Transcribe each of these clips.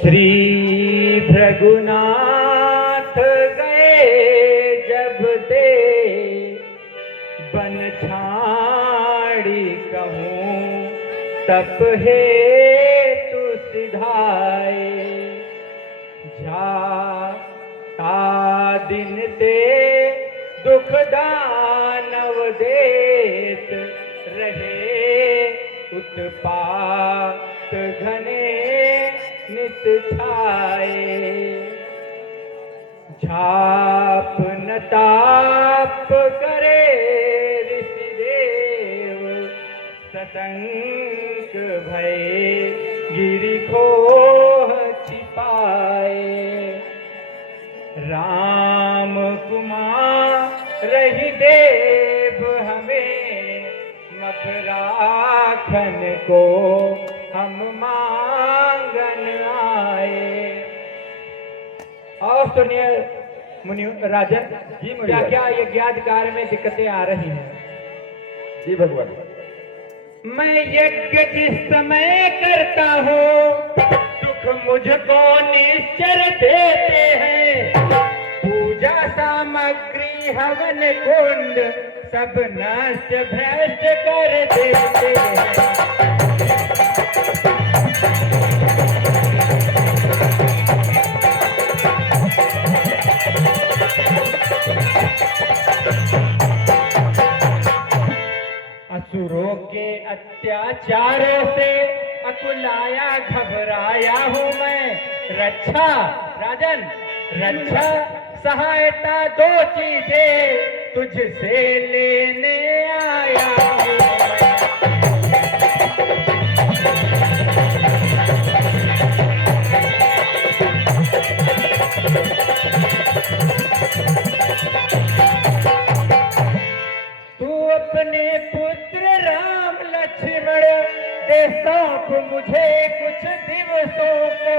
श्री भृगुनाथ गए जब दे बन छाड़ी कहूँ तप हेतु सिधाए जा दिन ते दुख दानव देत रहे उत्पात घने नित छाए झाप न ताप करे ऋषि देव सतंक भय गिरि खोह छिपाए राम कुमार रही देव हमें मखराखन को हम मांगन आए। और सुनिए मुनि राजन जी, क्या क्या ये ज्ञात कार्य में दिक्कतें आ रही हैं? जी भगवान, मैं यज्ञ जिस समय करता हूँ दुख मुझको निश्चर देते हैं। पूजा सामग्री हवन कुंड सब नष्ट भ्रष्ट कर देते हैं। असुरों के अत्याचारों से अकुलाया घबराया हूँ मैं। रक्षा राजन, रक्षा सहायता दो चीजें तुझसे लेने आया हूँ मैं। तू अपने पुत्र राम लक्ष्मण दे सौंप मुझे कुछ दिवसों को,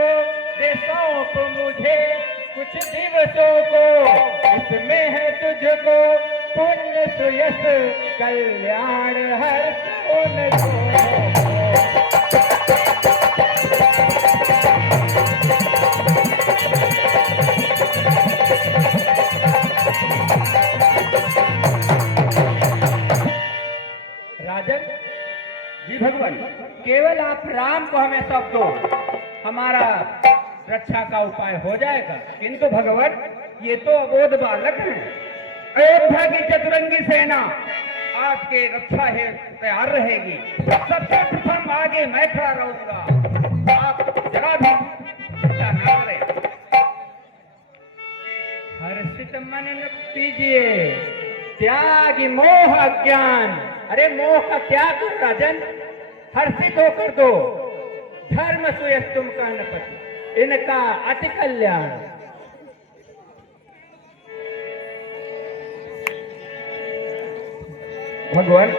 दे सौंप मुझे कुछ दिवसों को। इसमें है तुझको पुण्य सुयश कल्याण हर्ष उनको। राजन जी भगवान, केवल आप राम को हमें सौंप दो, हमारा रक्षा का उपाय हो जाएगा। किंतु भगवान ये तो अबोध बालक हैं। अयोध्या की चतुरंगी सेना आपके रक्षा है तैयार रहेगी। सबसे प्रथम आगे मैं खड़ा रहूंगा, आप जरा भी चिंता न करें। हर्षित मन न कीजिए, त्याग मोह अज्ञान। अरे मोह का त्याग कर राजन, हर्षित होकर दो। धर्म सुयश तुम कहनपति, इनका अति कल्याण। भगवान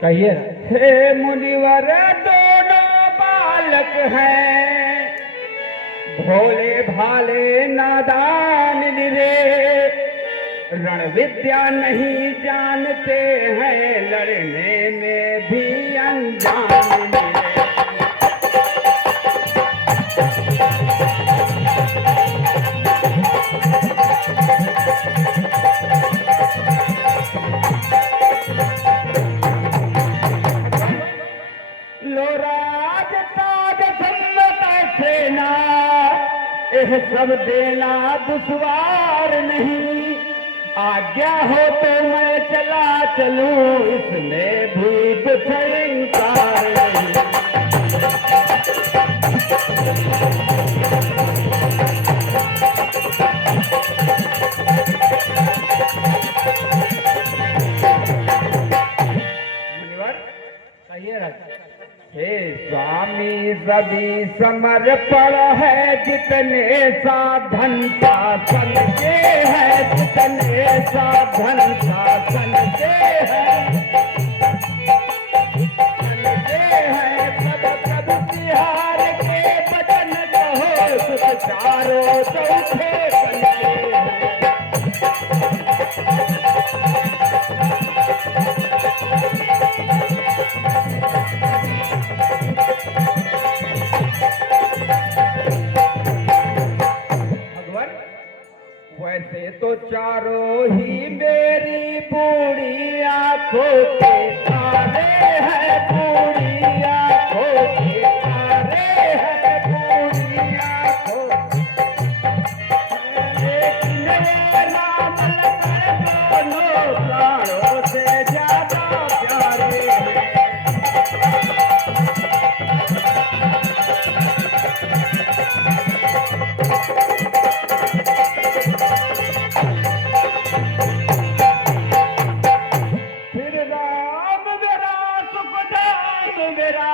कहिए। हे मुनिवर दोनों बालक हैं, भोले भाले नादान निरे, रण विद्या नहीं जानते हैं, लड़ने में भी अनजान निरे। लो राज ताज सम्मत सेना, यह सब देना दुश्वार नहीं। आज्ञा हो तो मैं चला चलूं, इसमें भी कुछ इंकार नहीं। मुनिवर कहिए राजन। हे स्वामी सभी समर्पण है, जितने साधन शासन के है, जितने साधन शासन के है, सब प्रभु बिहार के बचन कहो, सुख चारों चौथे बनते हैं। फिर राम मेरा सुखदाम मेरा,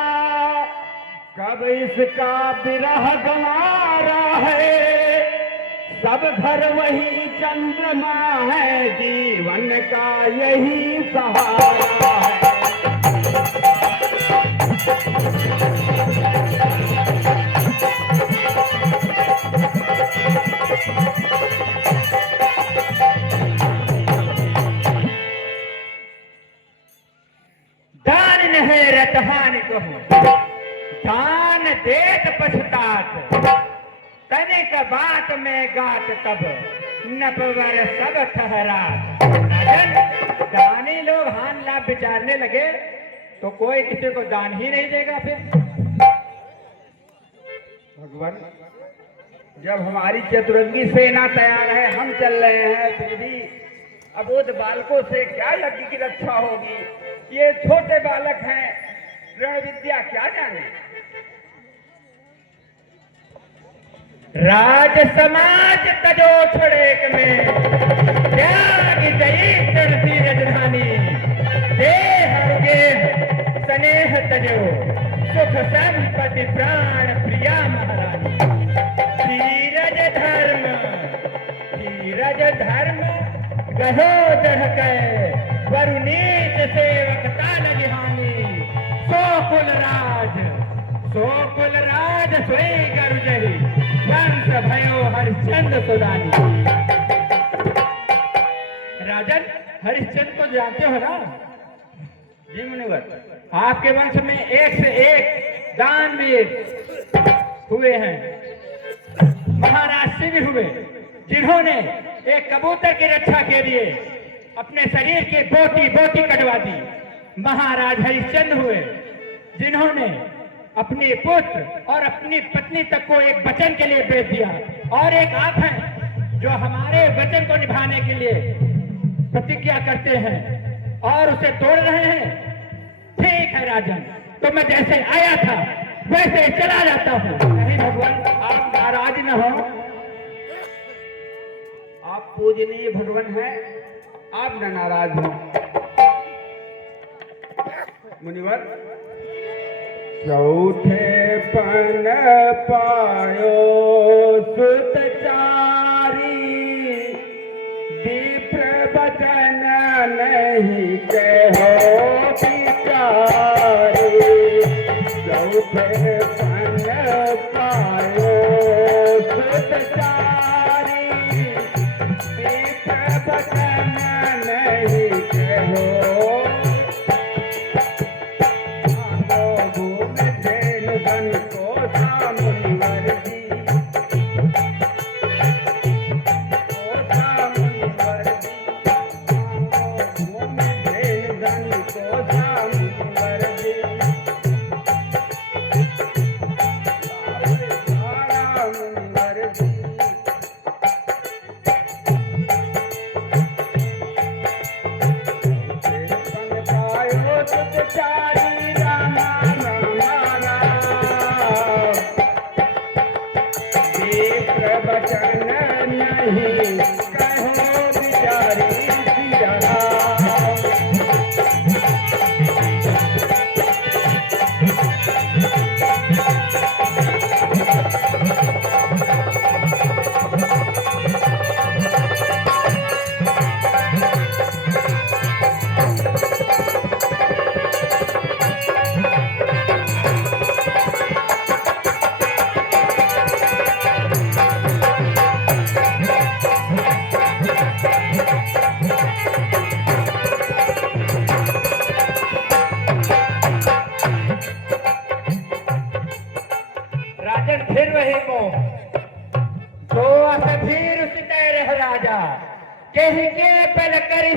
कब इसका विरह गंवारा है। सब घर वही चंद्रमा है, जीवन का यही सहारा है। दान नहीं रतहान कहूँ, दान देत पछतात। तनिक बात में गात तब, नपवर सब ठहरा। राजन, दानी लोग हान लाभ विचारने लगे तो कोई किसी को दान ही नहीं देगा। फिर भगवान, जब हमारी चतुरंगी सेना तैयार है, हम चल रहे हैं, फिर भी अबोध बालकों से क्या यज्ञ की रक्षा होगी। ये छोटे बालक हैं, रण विद्या क्या जाने। राज समाज तजो छड़ेक में, त्याग जई चढ़ती राजधानी। देह गेह स्नेह तजो, सुख संपत्ति प्राण प्रिया महारानी। धीरज धर्म गहो चढ़ गए, वरुणीत सेवक ताल जिहानी। सो कुल राज सोई कर जही, वंश भयो हरिश्चंद्र सुदानी। राजन, हरिश्चंद्र को जानते हो ना? जी मुनिवर, आपके वंश में एक से एक दानवीर हुए हैं, महाराज से भी हुए, जिन्होंने एक कबूतर की रक्षा के लिए अपने शरीर की बोटी बोटी कटवा दी। महाराज हरिश्चंद्र हुए, जिन्होंने अपने पुत्र और अपनी पत्नी तक को एक वचन के लिए बेच दिया। और एक आप हैं जो हमारे वचन को निभाने के लिए प्रतिज्ञा करते हैं और उसे तोड़ रहे हैं। ठीक है राजन, तो मैं जैसे आया था वैसे चला जाता हूँ। नहीं भगवान, आप नाराज न हो। आप पूजनीय भगवान हैं, आप न नाराज हो। मुनिवर, चौथे पन पायो सुतचारी, विप्र वचन नहीं कहो बिचारी। चौथे पन पायो सुतचारी, विप्र वचन नहीं कहो। कही के पल करी